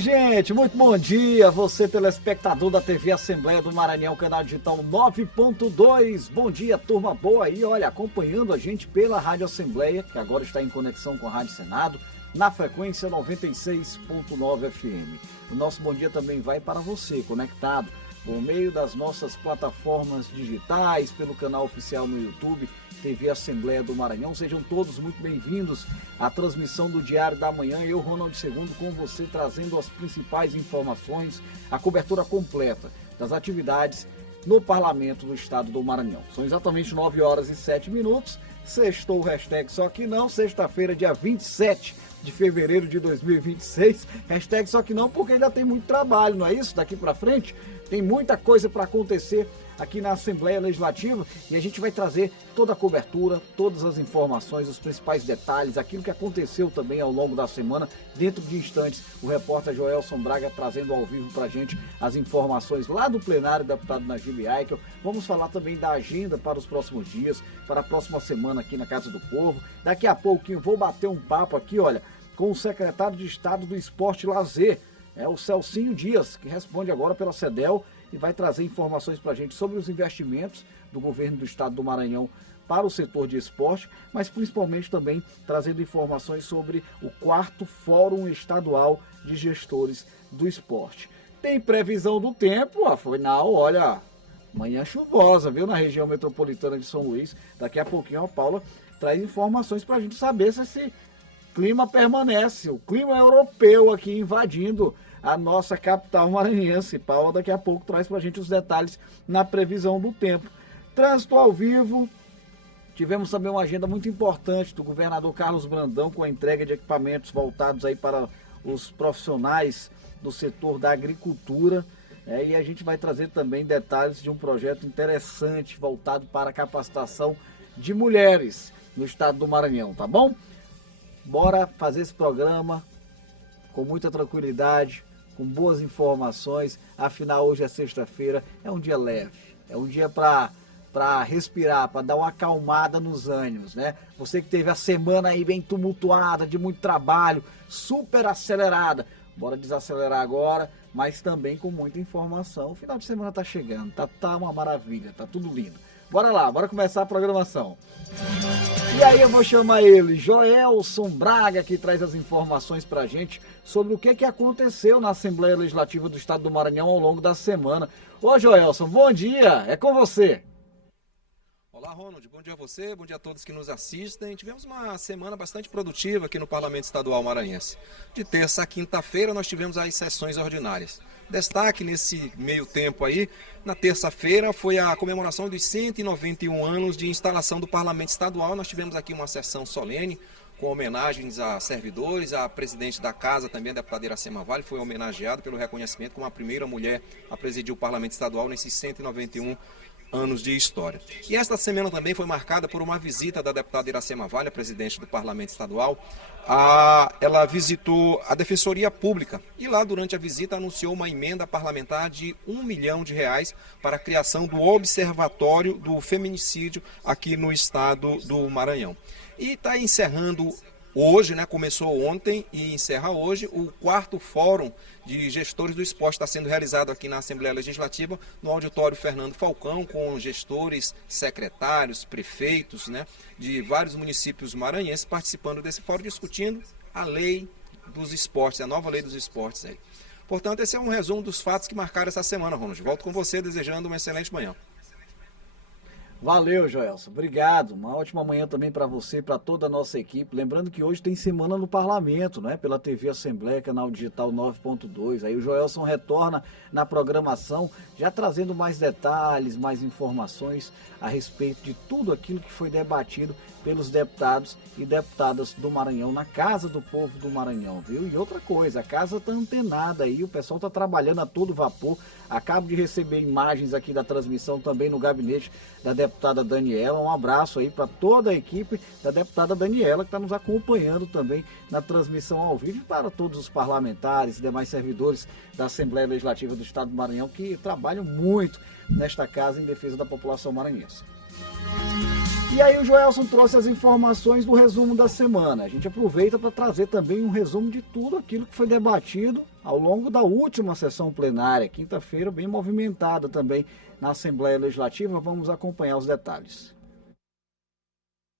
gente, muito bom dia, você telespectador da TV Assembleia do Maranhão, canal digital 9.2, bom dia turma boa aí, olha, acompanhando a gente pela Rádio Assembleia, que agora está em conexão com a Rádio Senado, na frequência 96.9 FM. O nosso bom dia também vai para você, conectado por meio das nossas plataformas digitais, pelo canal oficial no YouTube, TV Assembleia do Maranhão. Sejam todos muito bem-vindos à transmissão do Diário da Manhã. Eu, Ronald II, com você, trazendo as principais informações, a cobertura completa das atividades no Parlamento do Estado do Maranhão. São exatamente 9 horas e 7 minutos. Sextou, hashtag só que não, sexta-feira, dia 27 de fevereiro de 2026. Hashtag só que não, porque ainda tem muito trabalho, não é isso? Daqui para frente tem muita coisa para acontecer aqui na Assembleia Legislativa e a gente vai trazer toda a cobertura, todas as informações, os principais detalhes, aquilo que aconteceu também ao longo da semana. Dentro de instantes, o repórter Joelson Braga trazendo ao vivo para a gente as informações lá do plenário, deputado Najib Aikel. Vamos falar também da agenda para os próximos dias, para a próxima semana aqui na Casa do Povo. Daqui a pouquinho vou bater um papo aqui, olha, com o secretário de Estado do Esporte e Lazer, o Celcinho Dias, que responde agora pela CEDEL e vai trazer informações para a gente sobre os investimentos do governo do estado do Maranhão para o setor de esporte, mas principalmente também trazendo informações sobre o 4º Fórum Estadual de Gestores do Esporte. Tem previsão do tempo, afinal, olha, manhã chuvosa, viu, na região metropolitana de São Luís. Daqui a pouquinho a Paula traz informações para a gente saber se esse clima permanece, o clima europeu aqui invadindo a nossa capital maranhense. Paula daqui a pouco traz para a gente os detalhes na previsão do tempo. Trânsito ao vivo, tivemos também uma agenda muito importante do governador Carlos Brandão com a entrega de equipamentos voltados aí para os profissionais do setor da agricultura. E a gente vai trazer também detalhes de um projeto interessante voltado para a capacitação de mulheres no estado do Maranhão, tá bom? Bora fazer esse programa com muita tranquilidade, com boas informações. Afinal, hoje é sexta-feira, é um dia leve, é um dia para respirar, para dar uma acalmada nos ânimos, né? Você que teve a semana aí bem tumultuada, de muito trabalho, super acelerada, bora desacelerar agora, mas também com muita informação. O final de semana tá chegando, tá uma maravilha, tá tudo lindo. Bora lá, bora começar a programação. E aí eu vou chamar ele, Joelson Braga, que traz as informações pra gente sobre o que aconteceu na Assembleia Legislativa do Estado do Maranhão ao longo da semana. Ô Joelson, bom dia, é com você. Olá, Ronald, bom dia a você, bom dia a todos que nos assistem. Tivemos uma semana bastante produtiva aqui no Parlamento Estadual Maranhense. De terça a quinta-feira nós tivemos as sessões ordinárias. Destaque nesse meio tempo aí, na terça-feira foi a comemoração dos 191 anos de instalação do Parlamento Estadual. Nós tivemos aqui uma sessão solene com homenagens a servidores, a presidente da casa também, a deputada Iracema Vale, foi homenageada pelo reconhecimento como a primeira mulher a presidir o Parlamento Estadual nesses 191 anos de história. E esta semana também foi marcada por uma visita da deputada Iracema Vale, a presidente do Parlamento Estadual. Ela visitou a Defensoria Pública e lá durante a visita anunciou uma emenda parlamentar de R$1 milhão para a criação do Observatório do Feminicídio aqui no estado do Maranhão. E está encerrando hoje, né, começou ontem e encerra hoje, o 4º Fórum de Gestores do Esporte está sendo realizado aqui na Assembleia Legislativa, no auditório Fernando Falcão, com gestores, secretários, prefeitos, né, de vários municípios maranhenses participando desse fórum, discutindo a lei dos esportes, a nova lei dos esportes aí. Portanto, esse é um resumo dos fatos que marcaram essa semana, Ronald. Volto com você desejando uma excelente manhã. Valeu, Joelson. Obrigado. Uma ótima manhã também para você, para toda a nossa equipe. Lembrando que hoje tem semana no Parlamento, né? Pela TV Assembleia, canal digital 9.2. Aí o Joelson retorna na programação, já trazendo mais detalhes, mais informações a respeito de tudo aquilo que foi debatido pelos deputados e deputadas do Maranhão, na Casa do Povo do Maranhão, viu? E outra coisa, a casa está antenada aí, o pessoal está trabalhando a todo vapor. Acabo de receber imagens aqui da transmissão também no gabinete da deputada Daniela. Um abraço aí para toda a equipe da deputada Daniela, que está nos acompanhando também na transmissão ao vivo, e para todos os parlamentares e demais servidores da Assembleia Legislativa do Estado do Maranhão, que trabalham muito nesta casa em defesa da população maranhense. E aí o Joelson trouxe as informações do resumo da semana. A gente aproveita para trazer também um resumo de tudo aquilo que foi debatido ao longo da última sessão plenária, quinta-feira, bem movimentada também na Assembleia Legislativa. Vamos acompanhar os detalhes.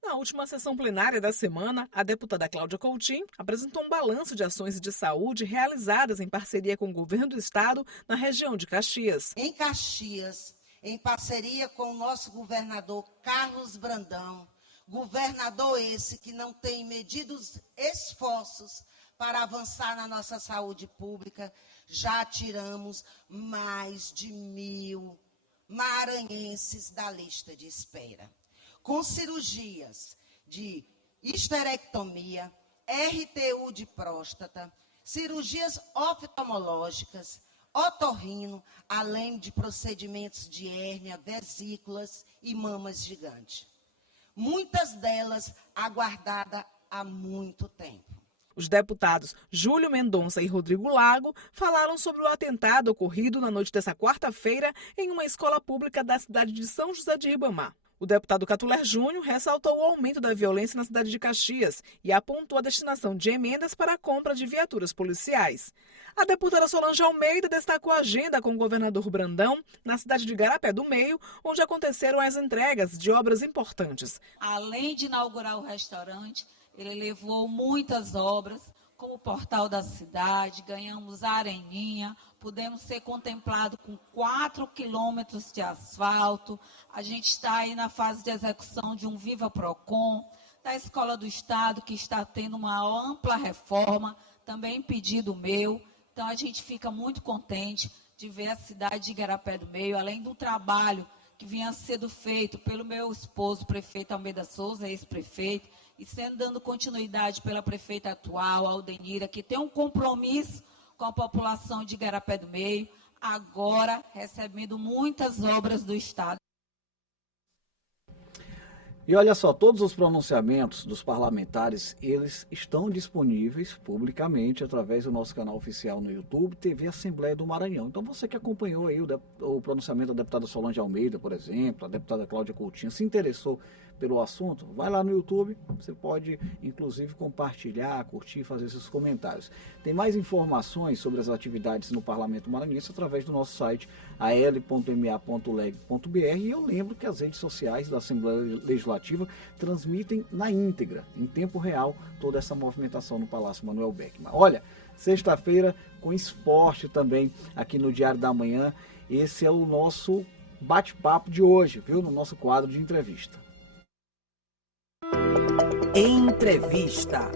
Na última sessão plenária da semana, a deputada Cláudia Coutinho apresentou um balanço de ações de saúde realizadas em parceria com o governo do estado na região de Caxias. Em Caxias, em parceria com o nosso governador Carlos Brandão, governador esse que não tem medidos esforços para avançar na nossa saúde pública, já tiramos mais de 1.000 maranhenses da lista de espera. Com cirurgias de histerectomia, RTU de próstata, cirurgias oftalmológicas, otorrino, além de procedimentos de hérnia, vesículas e mamas gigantes. Muitas delas aguardadas há muito tempo. Os deputados Júlio Mendonça e Rodrigo Lago falaram sobre o atentado ocorrido na noite dessa quarta-feira em uma escola pública da cidade de São José de Ribamar. O deputado Catuler Júnior ressaltou o aumento da violência na cidade de Caxias e apontou a destinação de emendas para a compra de viaturas policiais. A deputada Solange Almeida destacou a agenda com o governador Brandão na cidade de Igarapé do Meio, onde aconteceram as entregas de obras importantes. Além de inaugurar o restaurante, ele levou muitas obras, como o Portal da Cidade, ganhamos a Areninha, pudemos ser contemplados com 4 quilômetros de asfalto. A gente está aí na fase de execução de um Viva Procon, da Escola do Estado, que está tendo uma ampla reforma, também pedido meu. Então, a gente fica muito contente de ver a cidade de Igarapé do Meio, além do trabalho que vinha sendo feito pelo meu esposo, prefeito Almeida Souza, ex-prefeito, e sendo dando continuidade pela prefeita atual, Aldenira, que tem um compromisso com a população de Igarapé do Meio, agora recebendo muitas obras do Estado. E olha só, todos os pronunciamentos dos parlamentares, eles estão disponíveis publicamente através do nosso canal oficial no YouTube, TV Assembleia do Maranhão. Então você que acompanhou aí o pronunciamento da deputada Solange Almeida, por exemplo, a deputada Cláudia Coutinho, se interessou pelo assunto, vai lá no YouTube, você pode inclusive compartilhar, curtir, fazer esses comentários. Tem mais informações sobre as atividades no Parlamento Maranhense através do nosso site al.ma.leg.br, e eu lembro que as redes sociais da Assembleia Legislativa transmitem na íntegra, em tempo real, toda essa movimentação no Palácio Manuel Beckmann. Olha, sexta-feira com esporte também aqui no Diário da Manhã, esse é o nosso bate-papo de hoje, viu, no nosso quadro de entrevista. Entrevista.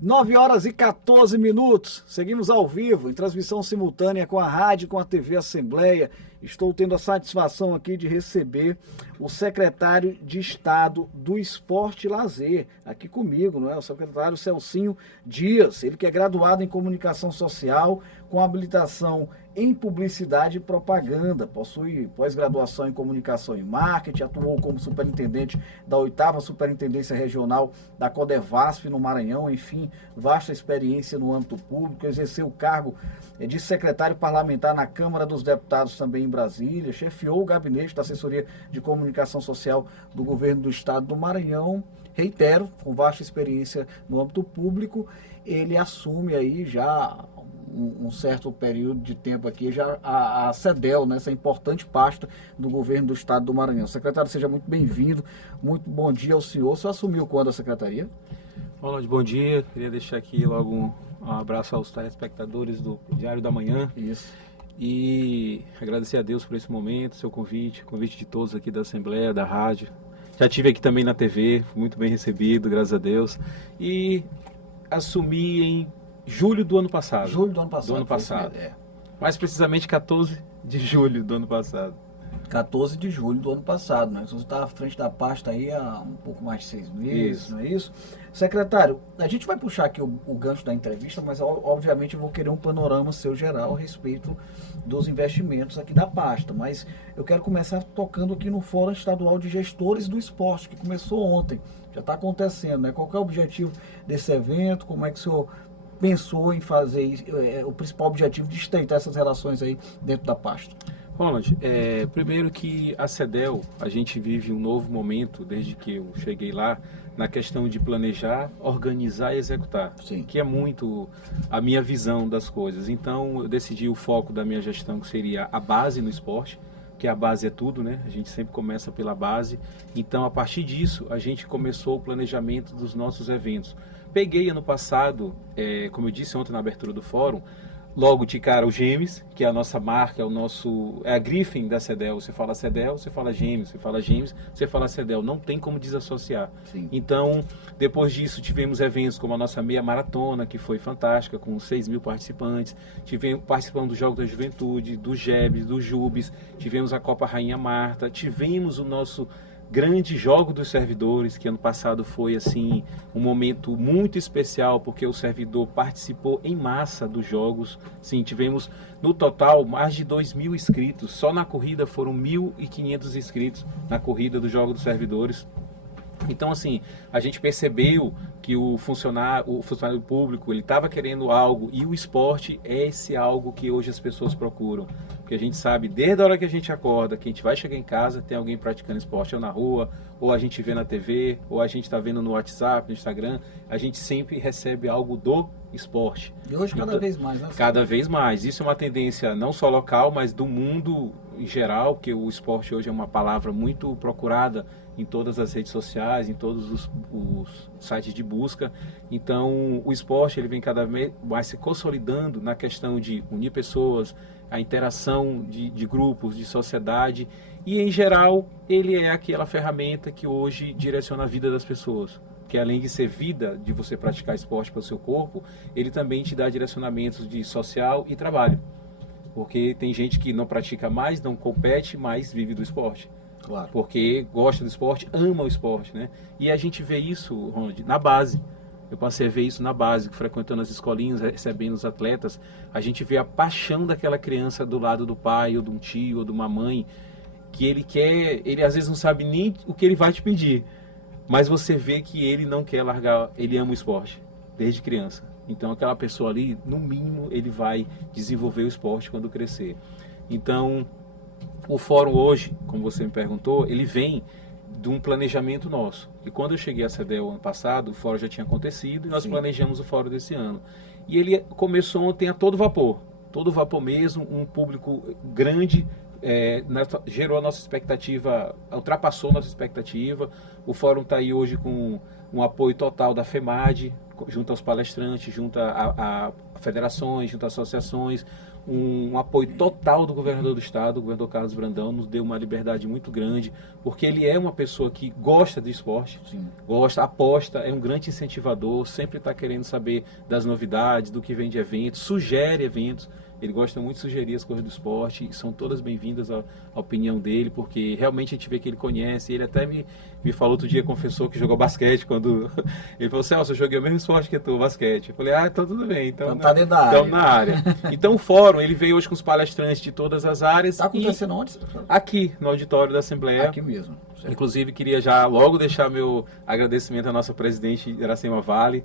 9h14. Seguimos ao vivo, em transmissão simultânea com a rádio e com a TV Assembleia. Estou tendo a satisfação aqui de receber o secretário de Estado do Esporte e Lazer, aqui comigo, não é? O secretário Celcinho Dias, ele que é graduado em Comunicação Social, com habilitação em Publicidade e Propaganda, possui pós-graduação em Comunicação e Marketing, atuou como superintendente da 8ª Superintendência Regional da Codevasf no Maranhão, enfim, vasta experiência no âmbito público, exerceu o cargo de secretário parlamentar na Câmara dos Deputados também em Brasília, chefiou o gabinete da Assessoria de Comunicação Social do Governo do Estado do Maranhão. Reitero, com vasta experiência no âmbito público, ele assume aí já um certo período de tempo aqui, já a CEDEL, né, essa importante pasta do governo do estado do Maranhão. Secretário, seja muito bem-vindo, muito bom dia ao senhor. O senhor assumiu quando a secretaria? Ronald, bom dia. Queria deixar aqui logo um abraço aos telespectadores do Diário da Manhã. Isso. E agradecer a Deus por esse momento, seu convite de todos aqui da Assembleia, da rádio. Já estive aqui também na TV, fui muito bem recebido, graças a Deus. E assumi em julho do ano passado. Julho do ano passado. Do ano passado. Mais precisamente 14 de julho do ano passado. 14 de julho do ano passado, né? Você está à frente da pasta aí há um pouco mais de 6 meses, Isso. Não é isso? Secretário, a gente vai puxar aqui o gancho da entrevista, mas obviamente eu vou querer um panorama seu geral a respeito dos investimentos aqui da pasta, mas eu quero começar tocando aqui no Fórum Estadual de Gestores do Esporte, que começou ontem, já está acontecendo, né? Qual que é o objetivo desse evento, como é que o senhor pensou em fazer o principal objetivo de estreitar essas relações aí dentro da pasta? Ronald, primeiro que a CEDEL, a gente vive um novo momento desde que eu cheguei lá, na questão de planejar, organizar e executar, Sim. que é muito a minha visão das coisas. Então eu decidi o foco da minha gestão, que seria a base no esporte, que a base é tudo, né? A gente sempre começa pela base. Então, a partir disso, a gente começou o planejamento dos nossos eventos. Peguei ano passado, como eu disse ontem na abertura do fórum, logo de cara o Gêmeos, que é a nossa marca, é a Griffin da CEDEL. Você fala CEDEL, você fala Gêmeos, você fala CEDEL. Não tem como desassociar. Sim. Então, depois disso, tivemos eventos como a nossa meia maratona, que foi fantástica, com 6.000 participantes. Participamos do Jogo da Juventude, do JEBs, do JUBs. Tivemos a Copa Rainha Marta. Tivemos o nosso grande Jogo dos Servidores, que ano passado foi assim um momento muito especial, porque o servidor participou em massa dos jogos. Sim, tivemos no total mais de 2.000 inscritos. Só na corrida foram 1.500 inscritos na corrida do Jogo dos Servidores. Então, assim, a gente percebeu que o funcionário público, ele estava querendo algo, e o esporte é esse algo que hoje as pessoas procuram. Porque a gente sabe, desde a hora que a gente acorda, que a gente vai chegar em casa, tem alguém praticando esporte, ou na rua, ou a gente vê na TV, ou a gente está vendo no WhatsApp, no Instagram, a gente sempre recebe algo do esporte. E hoje cada vez mais, né? Cada vez mais. Isso é uma tendência não só local, mas do mundo em geral, porque o esporte hoje é uma palavra muito procurada em todas as redes sociais, em todos os sites de busca. Então, o esporte ele vem cada vez mais se consolidando na questão de unir pessoas, a interação de grupos, de sociedade, e em geral ele é aquela ferramenta que hoje direciona a vida das pessoas, que além de ser vida, de você praticar esporte para o seu corpo, ele também te dá direcionamentos de social e trabalho, porque tem gente que não pratica mais, não compete, mas vive do esporte. Claro. Porque gosta do esporte, ama o esporte, né? E a gente vê isso, Ronald, na base. Eu passei a ver isso na base, frequentando as escolinhas, recebendo os atletas. A gente vê a paixão daquela criança do lado do pai, ou de um tio, ou de uma mãe, que ele às vezes não sabe nem o que ele vai te pedir, mas você vê que ele não quer largar, ele ama o esporte, desde criança. Então aquela pessoa ali, no mínimo, ele vai desenvolver o esporte quando crescer. Então, o fórum hoje, como você me perguntou, ele vem de um planejamento nosso. E quando eu cheguei à CEDEL ano passado, o fórum já tinha acontecido e nós planejamos o fórum desse ano. E ele começou ontem a todo vapor mesmo, um público grande, gerou a nossa expectativa, ultrapassou a nossa expectativa. O fórum está aí hoje com um apoio total da FEMAD, junto aos palestrantes, junto a federações, junto a associações, um apoio total do governador do estado, o governador Carlos Brandão, nos deu uma liberdade muito grande, porque ele é uma pessoa que gosta de esporte, Sim. gosta, aposta, é um grande incentivador, sempre está querendo saber das novidades, do que vem de eventos, sugere eventos. Ele gosta muito de sugerir as coisas do esporte, e são todas bem-vindas à opinião dele, porque realmente a gente vê que ele conhece. Ele até me falou outro dia, confessou que jogou basquete, quando ele falou, Celso, eu joguei o mesmo esporte que tu, basquete. Eu falei, então tudo bem, então tá dentro da área. Estamos na área. Então o fórum, ele veio hoje com os palestrantes de todas as áreas. Está acontecendo onde? Aqui, no auditório da Assembleia. Aqui mesmo. Certo. Inclusive, queria já logo deixar meu agradecimento à nossa presidente Iracema Vale,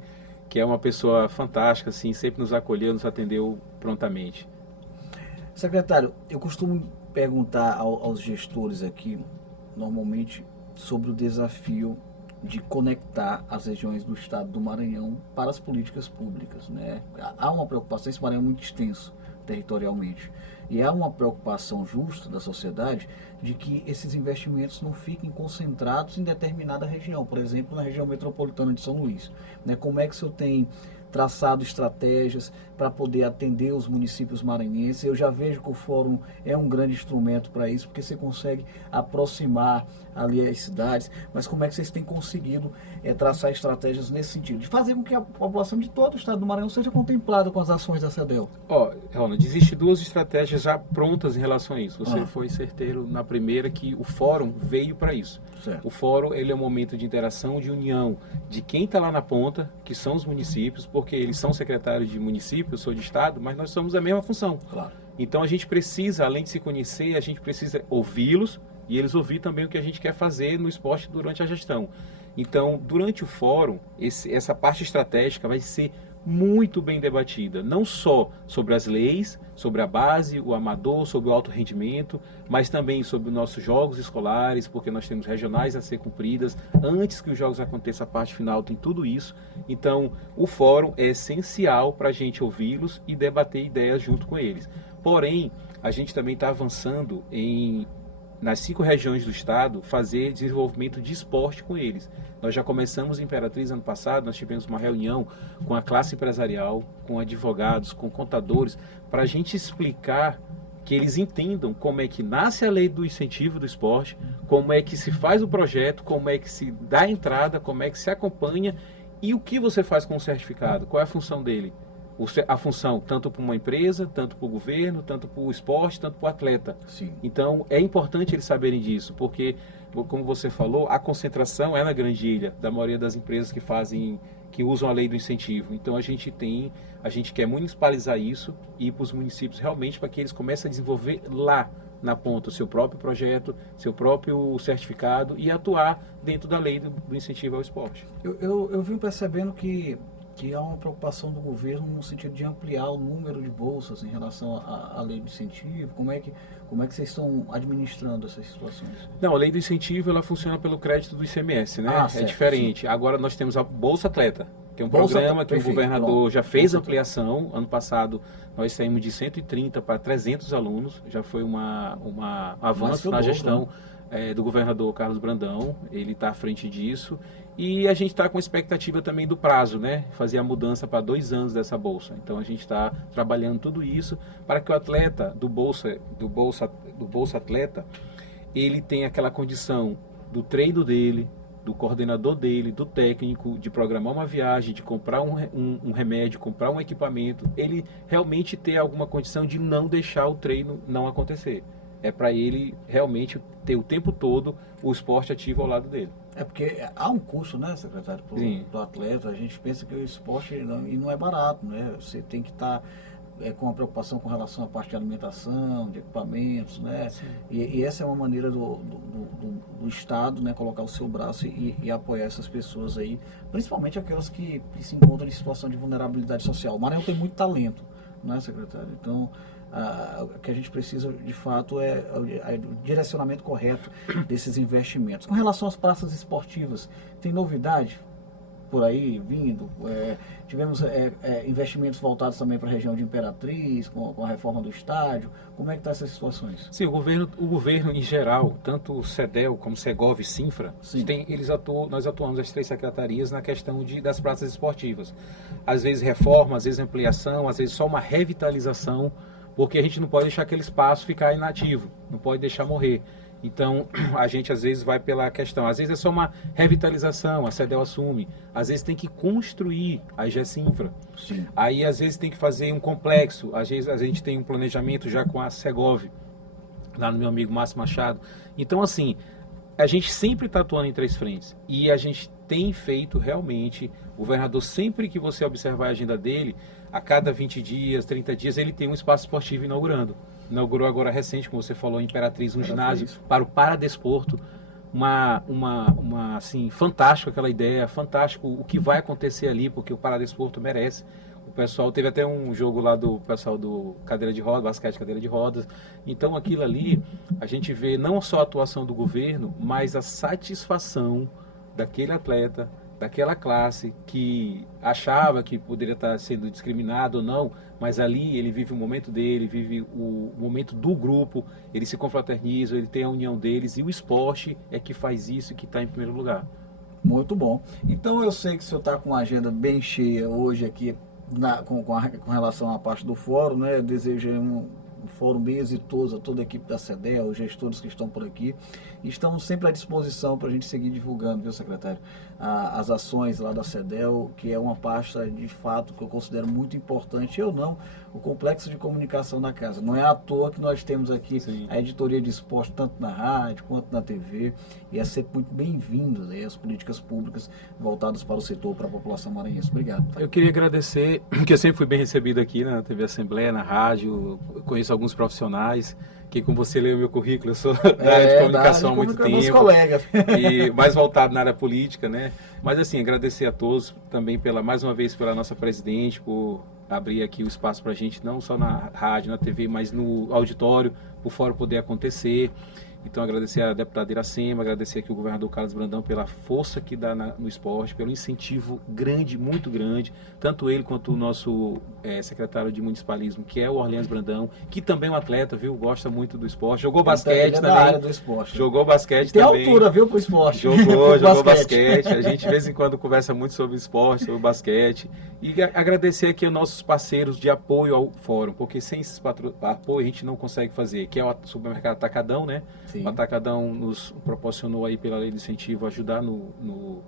que é uma pessoa fantástica, assim, sempre nos acolheu, nos atendeu prontamente. Secretário, eu costumo perguntar aos gestores aqui, normalmente, sobre o desafio de conectar as regiões do estado do Maranhão para as políticas públicas, né? Há uma preocupação, esse Maranhão é muito extenso territorialmente, e há uma preocupação justa da sociedade de que esses investimentos não fiquem concentrados em determinada região, por exemplo, na região metropolitana de São Luís, né? Como é que o senhor tem traçado estratégias para poder atender os municípios maranhenses? Eu já vejo que o fórum é um grande instrumento para isso, porque você consegue aproximar ali as cidades, mas como é que vocês têm conseguido traçar estratégias nesse sentido, de fazer com que a população de todo o estado do Maranhão seja contemplada com as ações da CEDEL? Ronald, existem duas estratégias já prontas em relação a isso. Você foi certeiro na primeira, que o fórum veio para isso. Certo. O fórum, ele é um momento de interação, de união de quem está lá na ponta, que são os municípios, porque eles são secretários de município, eu sou de estado, mas nós somos a mesma função. Claro. Então a gente precisa, além de se conhecer, a gente precisa ouvi-los e eles ouvir também o que a gente quer fazer no esporte durante a gestão. Então, durante o fórum, essa parte estratégica vai ser muito bem debatida, não só sobre as leis, sobre a base, o amador, sobre o alto rendimento, mas também sobre os nossos jogos escolares, porque nós temos regionais a ser cumpridas, antes que os jogos aconteçam, a parte final tem tudo isso. Então, o fórum é essencial para a gente ouvi-los e debater ideias junto com eles. Porém, a gente também está avançando nas 5 regiões do estado, fazer desenvolvimento de esporte com eles. Nós já começamos em Imperatriz ano passado, nós tivemos uma reunião com a classe empresarial, com advogados, com contadores, para a gente explicar, que eles entendam como é que nasce a lei do incentivo do esporte, como é que se faz o projeto, como é que se dá a entrada, como é que se acompanha e o que você faz com o certificado, qual é a função dele. A função tanto para uma empresa, tanto para o governo, tanto para o esporte, tanto para o atleta. Sim. Então é importante eles saberem disso, porque, como você falou, a concentração é na grande ilha, da maioria das empresas que usam a lei do incentivo. Então a gente quer municipalizar isso e ir para os municípios realmente para que eles comecem a desenvolver lá na ponta o seu próprio projeto, seu próprio certificado e atuar dentro da lei do incentivo ao esporte. Eu vim percebendo que há uma preocupação do governo no sentido de ampliar o número de bolsas em relação à lei do incentivo. Como é que vocês estão administrando essas situações? Não, a lei do incentivo ela funciona pelo crédito do ICMS, né? Certo, é diferente. Sim. Agora nós temos a Bolsa Atleta, que é um programa que perfeito, o governador já fez ampliação. Ano passado nós saímos de 130 para 300 alunos, já foi um avanço na gestão do governador Carlos Brandão, ele está à frente disso. E a gente está com expectativa também do prazo, né? Fazer a mudança para 2 anos dessa bolsa. Então a gente está trabalhando tudo isso para que o atleta do Bolsa Atleta, ele tenha aquela condição do treino dele, do coordenador dele, do técnico, de programar uma viagem, de comprar um remédio, comprar um equipamento, ele realmente ter alguma condição de não deixar o treino não acontecer. É para ele realmente ter o tempo todo o esporte ativo ao lado dele. É porque há um custo, né, secretário, para o atleta. A gente pensa que o esporte não é barato, né? Você tem que estar com uma preocupação com relação à parte de alimentação, de equipamentos, né? E essa é uma maneira do Estado, né, colocar o seu braço e apoiar essas pessoas aí, principalmente aquelas que se encontram em situação de vulnerabilidade social. O Maranhão tem muito talento, né, secretário? Então, o que a gente precisa, de fato, é o direcionamento correto desses investimentos. Com relação às praças esportivas, tem novidade por aí vindo? Tivemos investimentos voltados também para a região de Imperatriz, com a reforma do estádio. Como é que estão essas situações? Sim, o governo em geral, tanto o CEDEL como o Segov e Sinfra, nós atuamos as 3 secretarias na questão das praças esportivas. Às vezes reforma, às vezes ampliação, às vezes só uma revitalização, porque a gente não pode deixar aquele espaço ficar inativo, não pode deixar morrer. Então, a gente às vezes vai pela questão, às vezes é só uma revitalização, a CEDEL assume, às vezes tem que construir a GESINFRA, aí às vezes tem que fazer um complexo, às vezes a gente tem um planejamento já com a Segov, lá no meu amigo Márcio Machado. Então, assim, a gente sempre está atuando em 3 frentes, e a gente tem feito realmente, o governador, sempre que você observar a agenda dele, a cada 20 dias, 30 dias, ele tem um espaço esportivo inaugurou agora recente, como você falou, em Imperatriz, um ginásio para o paradesporto, assim, fantástico aquela ideia, fantástico o que vai acontecer ali, porque o paradesporto merece. O pessoal, teve até um jogo lá do pessoal do cadeira de rodas, basquete cadeira de rodas. Então aquilo ali, a gente vê não só a atuação do governo, mas a satisfação daquele atleta, daquela classe que achava que poderia estar sendo discriminado ou não, mas ali ele vive o momento dele, vive o momento do grupo, eles se confraternizam, ele tem a união deles, e o esporte é que faz isso e que está em primeiro lugar. Muito bom. Então eu sei que o senhor está com uma agenda bem cheia hoje aqui com relação à parte do fórum, né? Eu desejo um fórum bem exitoso a toda a equipe da CEDEL, os gestores que estão por aqui. E estamos sempre à disposição para a gente seguir divulgando, viu, secretário? As ações lá da CEDEL, que é uma pasta de fato que eu considero muito importante, o complexo de comunicação da casa. Não é à toa que nós temos aqui a editoria de esporte, tanto na rádio quanto na TV, e é sempre muito bem-vindo, né, as políticas públicas voltadas para o setor, para a população maranhense. Obrigado. Eu queria agradecer, que eu sempre fui bem recebido aqui na TV Assembleia, na rádio, conheço alguns profissionais, que como você leu meu currículo, eu sou da área de comunicação há muito tempo, colega. e mais voltado na área política, né? Mas assim, agradecer a todos também mais uma vez pela nossa presidente, por abrir aqui o espaço para a gente, não só na rádio, na TV, mas no auditório, para o fórum poder acontecer. Então, agradecer a deputada Iracema, agradecer aqui o governador Carlos Brandão pela força que dá no esporte, pelo incentivo grande, muito grande, tanto ele quanto o nosso secretário de municipalismo, que é o Orleans Brandão, que também é um atleta, viu? Gosta muito do esporte, jogou basquete também. Da área do esporte. Jogou basquete tem também. Tem altura, viu, pro esporte. Jogou basquete. A gente de vez em quando conversa muito sobre esporte, sobre basquete. E agradecer aqui aos nossos parceiros de apoio ao fórum, porque sem esse apoio a gente não consegue fazer, que é o supermercado Atacadão, né? Sim. O Atacadão nos proporcionou aí pela lei de incentivo ajudar no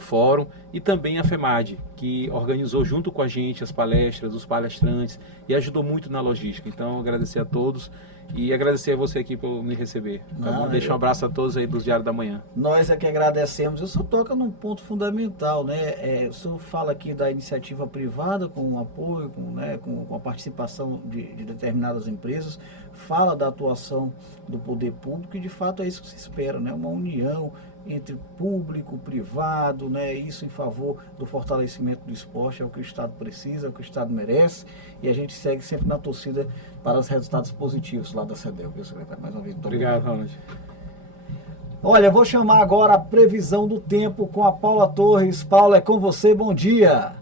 fórum, e também a FEMAD, que organizou junto com a gente as palestras, os palestrantes, e ajudou muito na logística. Então, agradecer a todos e agradecer a você aqui por me receber. Tá bom? Deixa um abraço a todos aí dos Diário da Manhã. Nós é que agradecemos. Eu só toca num ponto fundamental, né? O senhor fala aqui da iniciativa privada com o apoio, com a participação de determinadas empresas, fala da atuação do poder público, e de fato é isso que se espera, né? Uma união entre público, privado, né? Isso em favor do fortalecimento do esporte, é o que o Estado precisa, é o que o Estado merece, e a gente segue sempre na torcida para os resultados positivos lá da CEDEL, viu, secretário? Mais uma vez, obrigado, Ronald. Olha, vou chamar agora a previsão do tempo com a Paula Torres. Paula, é com você, bom dia.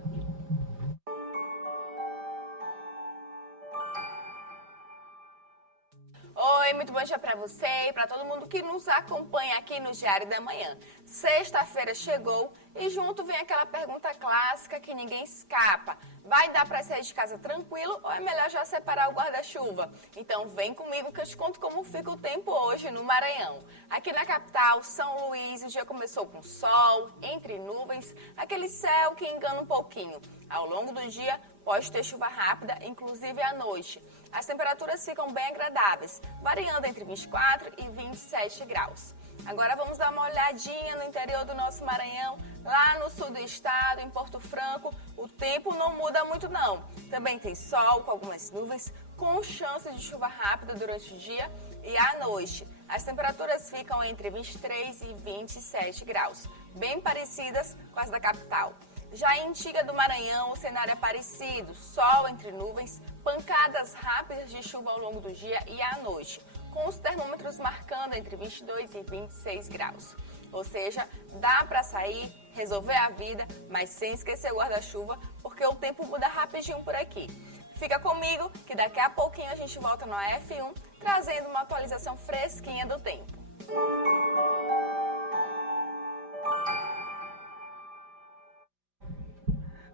Oi, muito bom dia para você e para todo mundo que nos acompanha aqui no Diário da Manhã. Sexta-feira chegou e junto vem aquela pergunta clássica que ninguém escapa. Vai dar para sair de casa tranquilo ou é melhor já separar o guarda-chuva? Então vem comigo que eu te conto como fica o tempo hoje no Maranhão. Aqui na capital, São Luís, o dia começou com sol, entre nuvens, aquele céu que engana um pouquinho. Ao longo do dia, pode ter chuva rápida, inclusive à noite. As temperaturas ficam bem agradáveis, variando entre 24 e 27 graus. Agora vamos dar uma olhadinha no interior do nosso Maranhão, lá no sul do estado, em Porto Franco. O tempo não muda muito não. Também tem sol com algumas nuvens, com chance de chuva rápida durante o dia e à noite. As temperaturas ficam entre 23 e 27 graus, bem parecidas com as da capital. Já em Antiga do Maranhão, o cenário é parecido, sol entre nuvens, pancadas rápidas de chuva ao longo do dia e à noite, com os termômetros marcando entre 22 e 26 graus. Ou seja, dá para sair, resolver a vida, mas sem esquecer o guarda-chuva, porque o tempo muda rapidinho por aqui. Fica comigo que daqui a pouquinho a gente volta no AF1, trazendo uma atualização fresquinha do tempo.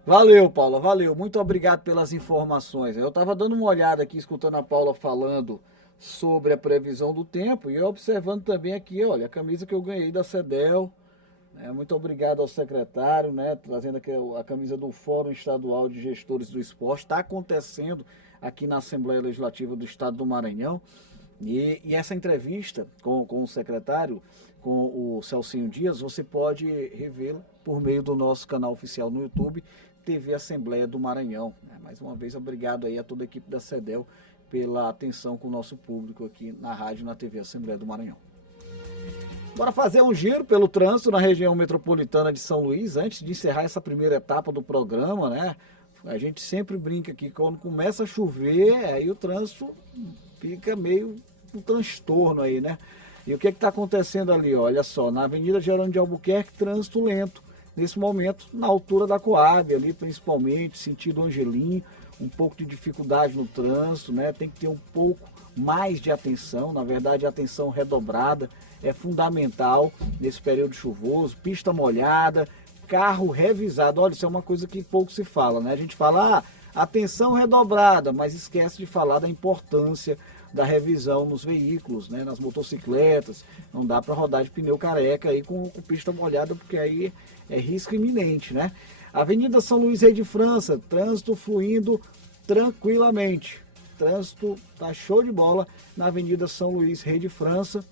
Valeu, Paula, valeu. Muito obrigado pelas informações. Eu estava dando uma olhada aqui, escutando a Paula falando sobre a previsão do tempo e observando também aqui, olha, a camisa que eu ganhei da CEDEL. Muito obrigado ao secretário, trazendo aqui a camisa do Fórum Estadual de Gestores do Esporte. Está acontecendo aqui na Assembleia Legislativa do Estado do Maranhão. E essa entrevista com o secretário, com o Celcinho Dias, você pode revê-la por meio do nosso canal oficial no YouTube, TV Assembleia do Maranhão. Mais uma vez, obrigado aí a toda a equipe da CEDEL pela atenção com o nosso público aqui na rádio e na TV Assembleia do Maranhão. Bora fazer um giro pelo trânsito na região metropolitana de São Luís, antes de encerrar essa primeira etapa do programa, A gente sempre brinca que quando começa a chover, aí o trânsito fica meio um transtorno aí, E o que está acontecendo ali? Olha só, na Avenida Jerônimo de Albuquerque, trânsito lento. Nesse momento, na altura da Coab, ali principalmente, sentido Angelim, um pouco de dificuldade no trânsito, Tem que ter um pouco mais de atenção, na verdade a atenção redobrada é fundamental nesse período chuvoso, pista molhada, carro revisado. Olha, isso é uma coisa que pouco se fala, A gente fala, atenção redobrada, mas esquece de falar da importância da revisão nos veículos, nas motocicletas. Não dá para rodar de pneu careca aí com pista molhada, porque aí é risco iminente, Avenida São Luís Rei de França, trânsito fluindo tranquilamente. Trânsito tá show de bola na Avenida São Luís Rei de França,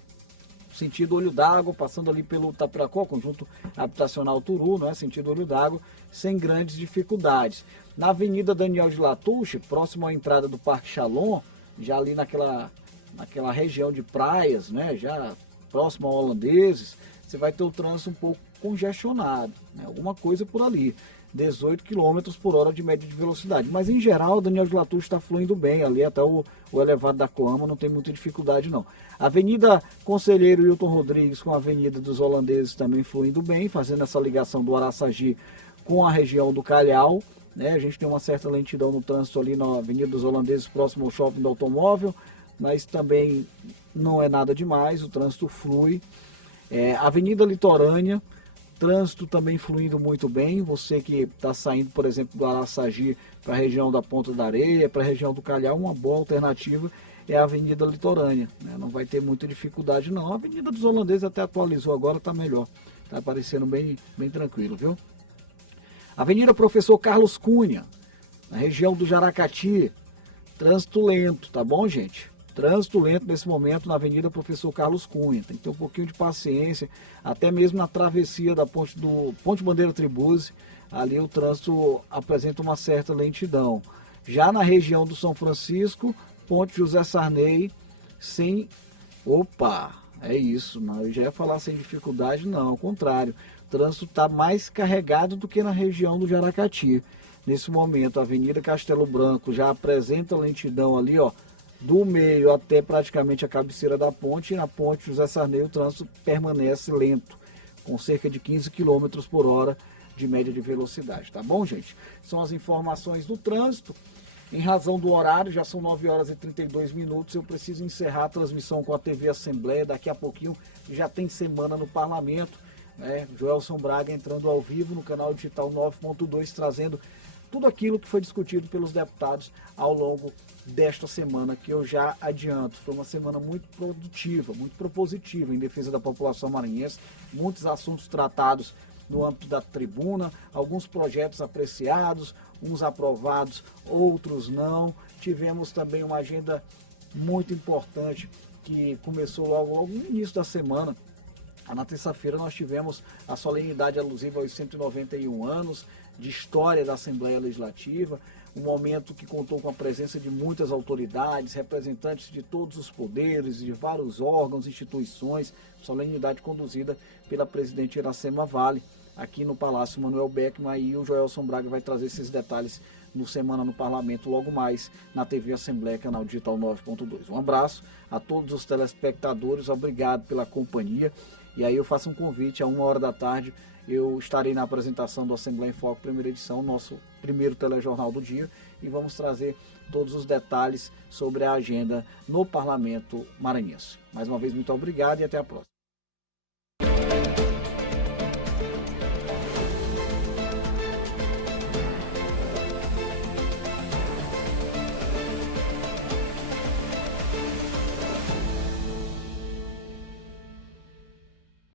sentido Olho d'Água, passando ali pelo Tapiracó, conjunto habitacional Turu, sentido Olho d'Água, sem grandes dificuldades. Na Avenida Daniel de Latouche, próximo à entrada do Parque Shalom, já ali naquela região de praias, né, já próximo a Holandeses, você vai ter o trânsito um pouco congestionado, né, alguma coisa por ali. 18 km por hora de média de velocidade. Mas em geral, Daniel de Latouche está fluindo bem ali, até o elevado da Coama não tem muita dificuldade não. Avenida Conselheiro Hilton Rodrigues com a Avenida dos Holandeses também fluindo bem, fazendo essa ligação do Araçagi com a região do Calhau, né? A gente tem uma certa lentidão no trânsito ali na Avenida dos Holandeses, próximo ao Shopping do Automóvel, mas também não é nada demais, o trânsito flui. Avenida Litorânea, trânsito também fluindo muito bem. Você que está saindo, por exemplo, do Araçagi para a região da Ponta da Areia, para a região do Calhau, uma boa alternativa é a Avenida Litorânea, né? Não vai ter muita dificuldade não. A Avenida dos Holandeses até atualizou agora, está melhor. Está parecendo bem tranquilo, viu? Avenida Professor Carlos Cunha, na região do Jaracati, trânsito lento, tá bom, gente? Trânsito lento nesse momento na Avenida Professor Carlos Cunha. Tem que ter um pouquinho de paciência, até mesmo na travessia da Ponte Bandeira Tribuzzi, ali o trânsito apresenta uma certa lentidão. Já na região do São Francisco, Ponte José Sarney, sem... Opa, é isso, não, eu já ia falar sem dificuldade, não, ao contrário. O trânsito está mais carregado do que na região do Jaracati. Nesse momento, a Avenida Castelo Branco já apresenta lentidão ali, ó, do meio até praticamente a cabeceira da ponte, e na Ponte José Sarney o trânsito permanece lento, com cerca de 15 km por hora de média de velocidade, tá bom, gente? São as informações do trânsito. Em razão do horário, já são 9 horas e 32 minutos, eu preciso encerrar a transmissão com a TV Assembleia. Daqui a pouquinho já tem semana no Parlamento, né? Joelson Braga entrando ao vivo no canal digital 9.2, trazendo tudo aquilo que foi discutido pelos deputados ao longo desta semana, que eu já adianto. Foi uma semana muito produtiva, muito propositiva em defesa da população maranhense, muitos assuntos tratados no âmbito da tribuna, alguns projetos apreciados, uns aprovados, outros não. Tivemos também uma agenda muito importante que começou logo no início da semana. Na terça-feira nós tivemos a solenidade alusiva aos 191 anos de história da Assembleia Legislativa, um momento que contou com a presença de muitas autoridades, representantes de todos os poderes, de vários órgãos, instituições, solenidade conduzida pela presidente Iracema Vale, aqui no Palácio Manuel Beckmann, e o Joelson Braga vai trazer esses detalhes no Semana no Parlamento, logo mais na TV Assembleia, canal digital 9.2. Um abraço a todos os telespectadores, obrigado pela companhia, e aí eu faço um convite, a 1h da tarde, eu estarei na apresentação do Assembleia em Foco, primeira edição, nosso primeiro telejornal do dia, e vamos trazer todos os detalhes sobre a agenda no Parlamento maranhense. Mais uma vez, muito obrigado e até a próxima.